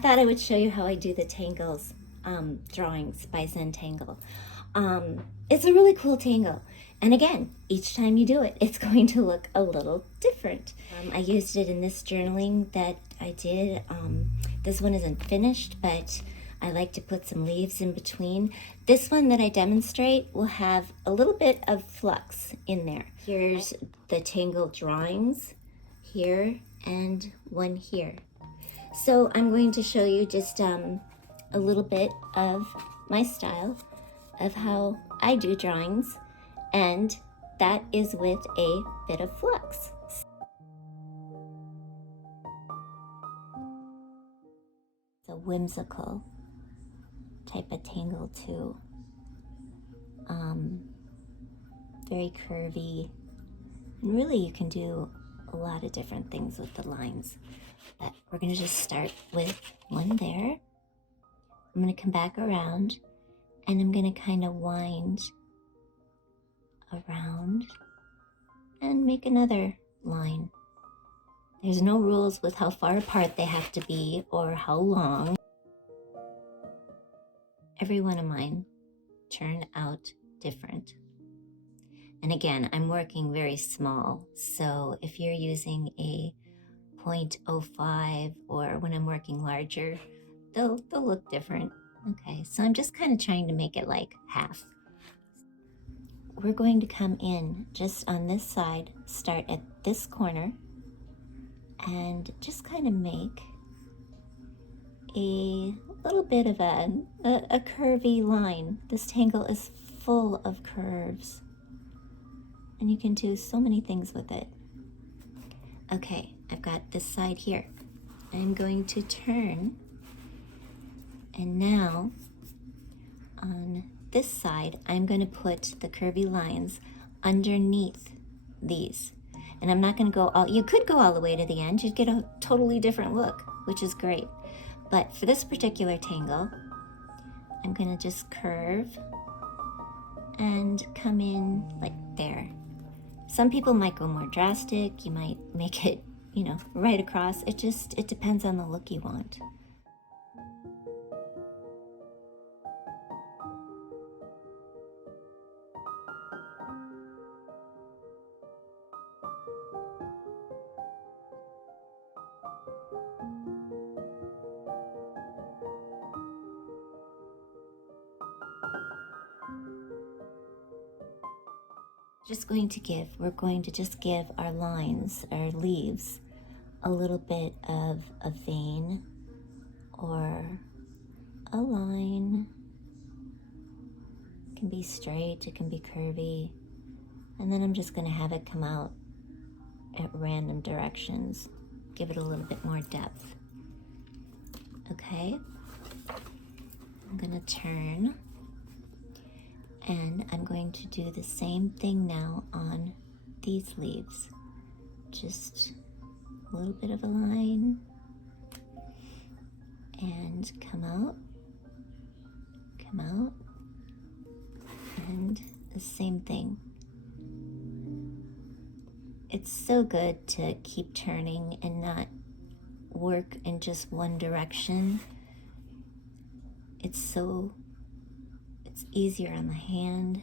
I thought I would show you how I do the tangles drawings by Zentangle. It's a really cool tangle, and again, each time you do it, it's going to look a little different. I used it in this journaling that I did. This one isn't finished, but I like to put some leaves in between. This one that I demonstrate will have a little bit of flux in there. Here's the tangle drawings here and one here. So I'm going to show you just a little bit of my style of how I do drawings, and that is with a bit of flux. It's a whimsical type of tangle too. Very curvy, and really you can do a lot of different things with the lines. But we're going to just start with one there. I'm going to come back around and I'm going to kind of wind around and make another line. There's no rules with how far apart they have to be or how long. Every one of mine turn out different. And again, I'm working very small, so if you're using a 0.05 or when I'm working larger, they'll look different. Okay, so I'm just kind of trying to make it like half. We're going to come in just on this side, start at this corner, and just kind of make a little bit of a curvy line. This tangle is full of curves, and you can do so many things with it. Okay, I've got this side here. I'm going to turn, and now on this side, I'm going to put the curvy lines underneath these. And I'm not going to go all, you could go all the way to the end, you'd get a totally different look, which is great. But for this particular tangle, I'm going to just curve and come in like there. Some people might go more drastic, you might make it, you know, right across. It depends on the look you want. We're going to just give our lines, our leaves, a little bit of a vein or a line. It can be straight, it can be curvy, and then I'm just going to have it come out at random directions, give it a little bit more depth. Okay, I'm going to turn, and I'm going to do the same thing now on these leaves. Just a little bit of a line, and come out, and the same thing. It's so good to keep turning and not work in just one direction. It's easier on the hand.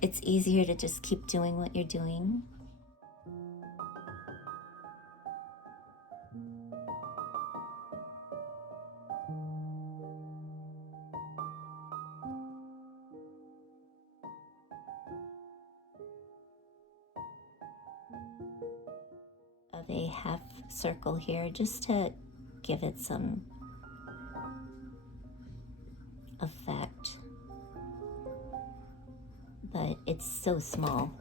It's easier to just keep doing what you're doing. Of a half circle here just to give it some effect, but it's so small.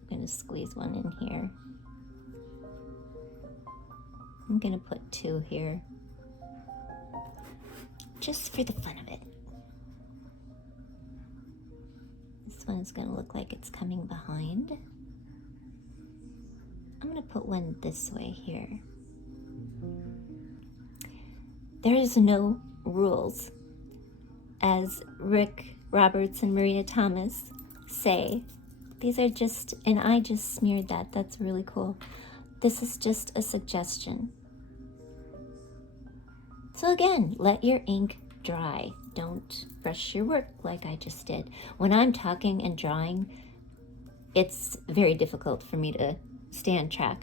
I'm going to squeeze one in here. I'm going to put two here just for the fun of it. This one is going to look like it's coming behind. I'm going to put one this way here. There is no rules. As Rick Roberts and Maria Thomas say, These are just, and I just smeared that. That's really cool. This is just a suggestion. So again, let your ink dry. Don't rush your work like I just did. When I'm talking and drawing, it's very difficult for me to stay on track.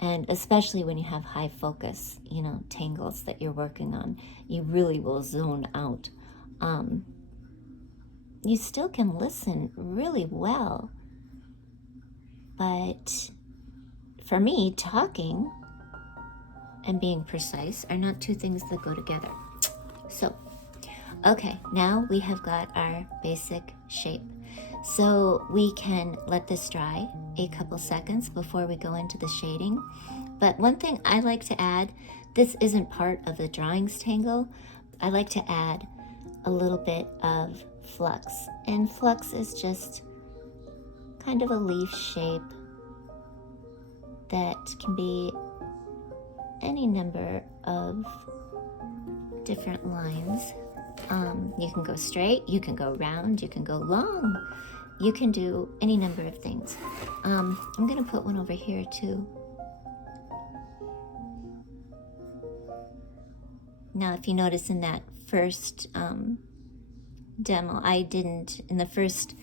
And especially when you have high focus, you know, tangles that you're working on, you really will zone out. You still can listen really well. But for me, talking and being precise are not two things that go together. So, okay, now we have got our basic shape. So we can let this dry a couple seconds before we go into the shading. But one thing I like to add, this isn't part of the drawings tangle, I like to add a little bit of flux. And flux is just kind of a leaf shape that can be any number of different lines. You can go straight, you can go round, you can go long, you can do any number of things. I'm gonna put one over here too. Now, if you notice in that first demo, I didn't, in the first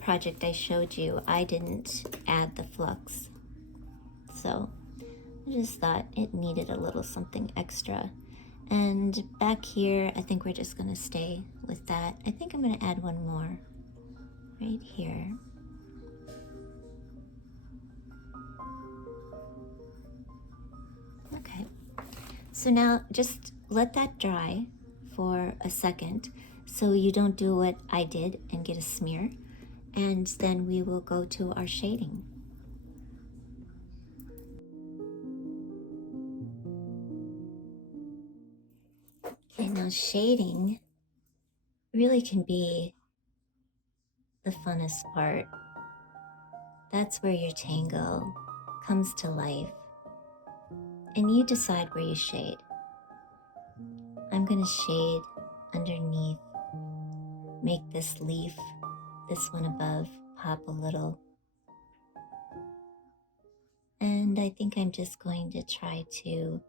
project I showed you, I didn't add the flux. So I just thought it needed a little something extra. And back here, I think we're just gonna stay with that. I think I'm gonna add one more right here. Okay, so now just let that dry for a second so you don't do what I did and get a smear. And then we will go to our shading. Okay, now shading really can be the funnest part. That's where your tangle comes to life. And you decide where you shade. I'm gonna shade underneath, make this leaf, this one above, pop a little. And I think I'm just going to try to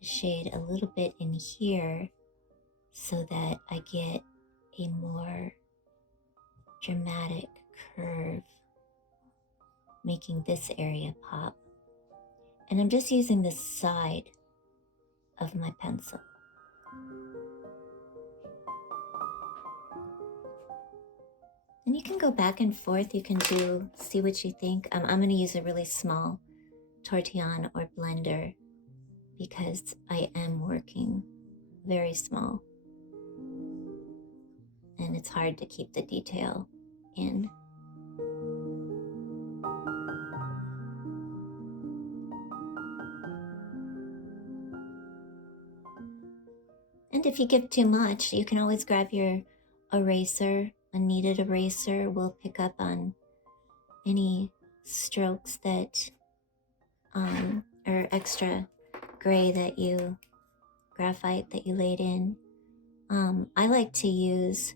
shade a little bit in here so that I get a more dramatic curve, making this area pop. And I'm just using the side of my pencil. And you can go back and forth, you can see what you think. I'm gonna use a really small tortillon or blender because I am working very small. And it's hard to keep the detail in. And if you give too much, you can always grab your eraser. A kneaded eraser will pick up on any strokes that or extra gray that you, graphite that you laid in. I like to use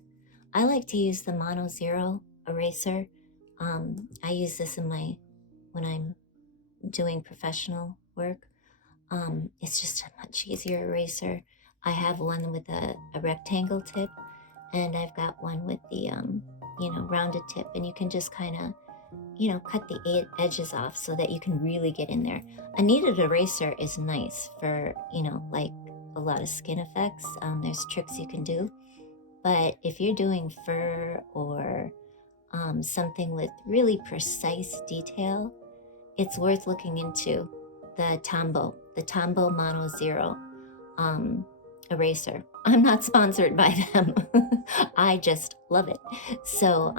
the Mono Zero eraser. I use this when I'm doing professional work. It's just a much easier eraser. I have one with a rectangle tip, and I've got one with the rounded tip, and you can just kind of cut the edges off so that you can really get in there. A kneaded eraser is nice for like a lot of skin effects. There's tricks you can do, but if you're doing fur or something with really precise detail, it's worth looking into the Tombow Mono Zero eraser. I'm not sponsored by them. I just love it. So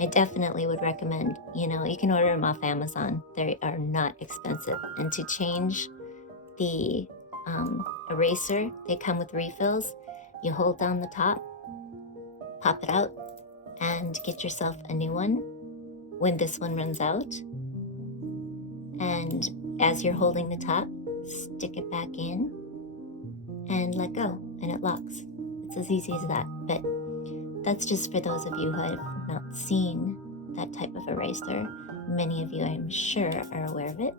I definitely would recommend, you can order them off Amazon. They are not expensive. And to change the eraser, they come with refills. You hold down the top, pop it out, and get yourself a new one when this one runs out. And as you're holding the top, stick it back in and let go, and it locks. It's as easy as that. But that's just for those of you who have not seen that type of eraser. Many of you, I'm sure, are aware of it.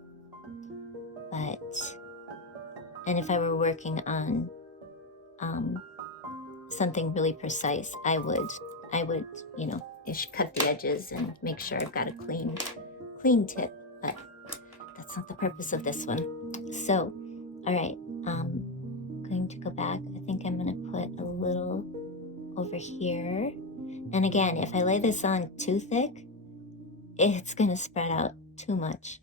And if I were working on something really precise, I would, cut the edges and make sure I've got a clean tip. But that's not the purpose of this one. So, all right, I'm going to go back. I think I'm going to put a little over here. And again, if I lay this on too thick, it's going to spread out too much.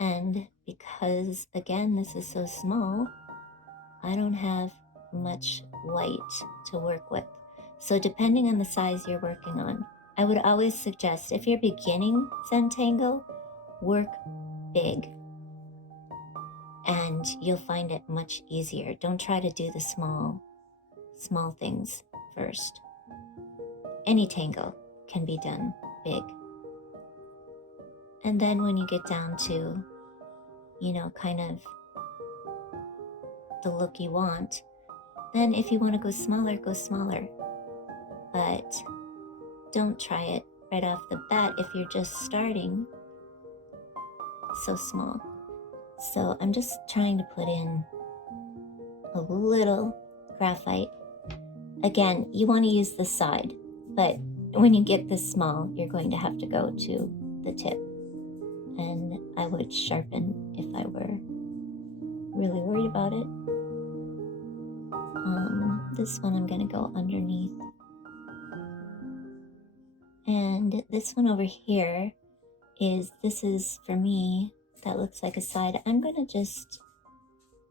And because, again, this is so small, I don't have much white to work with. So depending on the size you're working on, I would always suggest, if you're beginning Zentangle, work big. And you'll find it much easier. Don't try to do the small things first. Any tangle can be done big. And then when you get down to, kind of the look you want, then if you want to go smaller, go smaller. But don't try it right off the bat if you're just starting so small. So I'm just trying to put in a little graphite. Again, you want to use the side, but when you get this small, you're going to have to go to the tip. And I would sharpen if I were really worried about it. This one I'm going to go underneath. And this one over here this is for me, that looks like a side. I'm going to just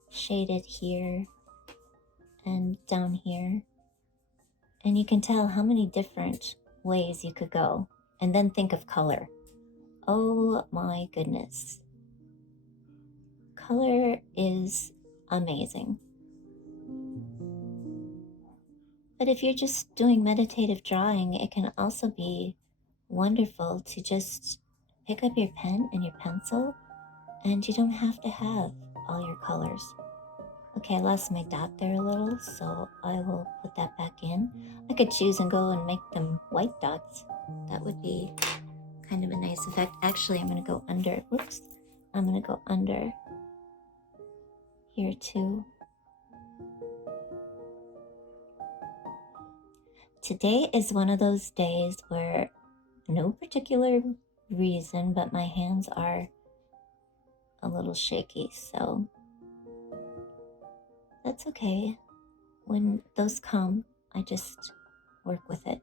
shade it here and down here. And you can tell how many different ways you could go. And then think of color. Oh my goodness. Color is amazing. But if you're just doing meditative drawing, it can also be wonderful to just pick up your pen and your pencil, and you don't have to have all your colors. Okay, I lost my dot there a little, so I will put that back in. I could choose and go and make them white dots. That would be kind of a nice effect. Actually, I'm going to go under. Whoops. I'm going to go under here too. Today is one of those days where no particular reason, but my hands are a little shaky, so that's okay. When those come, I just work with it.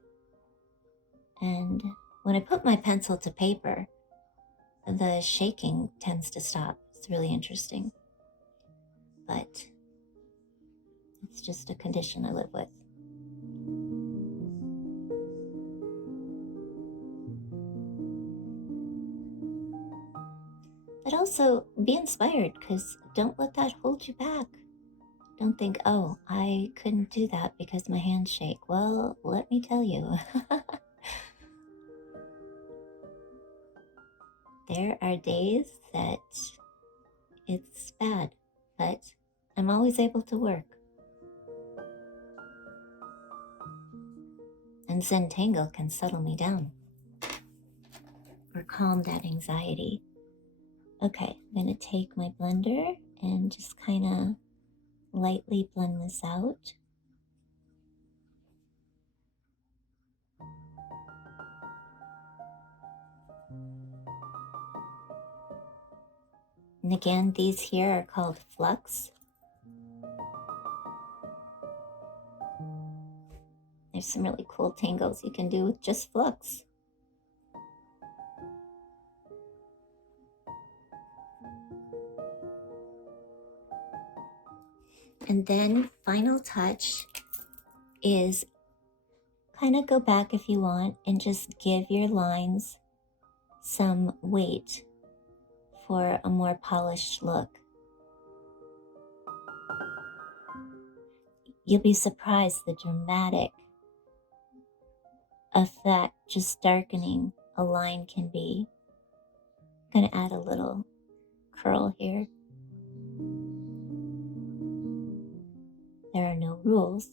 And when I put my pencil to paper, the shaking tends to stop. It's really interesting. But it's just a condition I live with. But also be inspired, because don't let that hold you back. Don't think, oh, I couldn't do that because my hands shake. Well, let me tell you. There are days that it's bad, but I'm always able to work. And Zentangle can settle me down or calm that anxiety. Okay, I'm going to take my blender and just kind of lightly blend this out. And again, these here are called flux. There's some really cool tangles you can do with just flux. And then final touch is kind of go back if you want and just give your lines some weight for a more polished look. You'll be surprised the dramatic effect just darkening a line can be. I'm going to add a little curl here. There are no rules.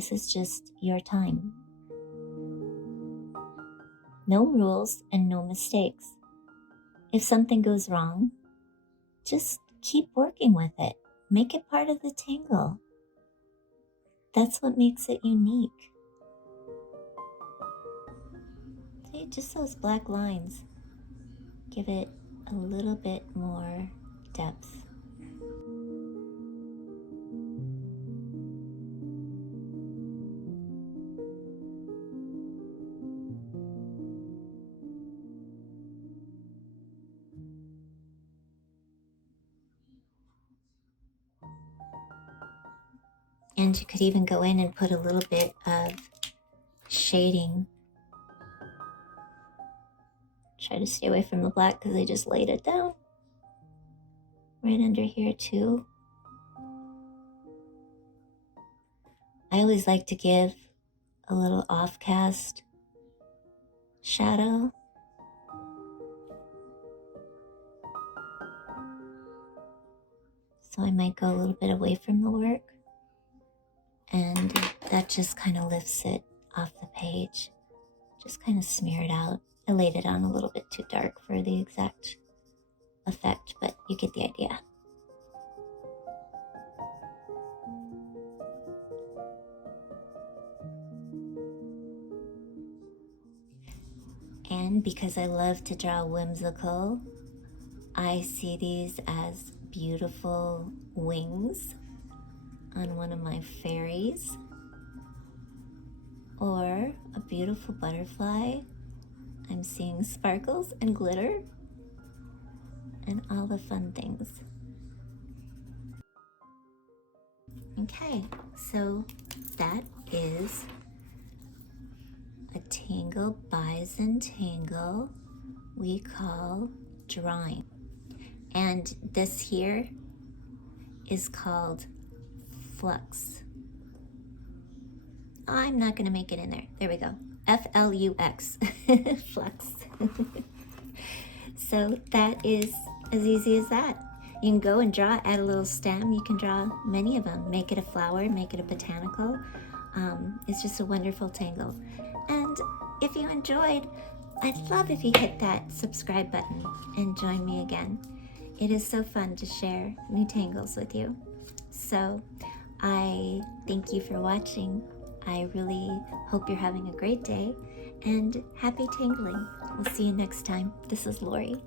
This is just your time. No rules and no mistakes. If something goes wrong, just keep working with it. Make it part of the tangle. That's what makes it unique. See, just those black lines give it a little bit more depth. And you could even go in and put a little bit of shading. Try to stay away from the black because I just laid it down. Right under here too. I always like to give a little off-cast shadow. So I might go a little bit away from the work. And that just kind of lifts it off the page. Just kind of smear it out. I laid it on a little bit too dark for the exact effect, but you get the idea. And because I love to draw whimsical, I see these as beautiful wings on one of my fairies, or a beautiful butterfly. I'm seeing sparkles and glitter and all the fun things. Okay, so that is a tangle by Zentangle we call drawing. And this here is called flux. I'm not gonna make it in there. There we go. F-L-U-X, flux. So that is as easy as that. You can go and draw, add a little stem. You can draw many of them. Make it a flower, make it a botanical. It's just a wonderful tangle. And if you enjoyed, I'd love if you hit that subscribe button and join me again. It is so fun to share new tangles with you. So I thank you for watching. I really hope you're having a great day and happy tangling. We'll see you next time. This is Lorie.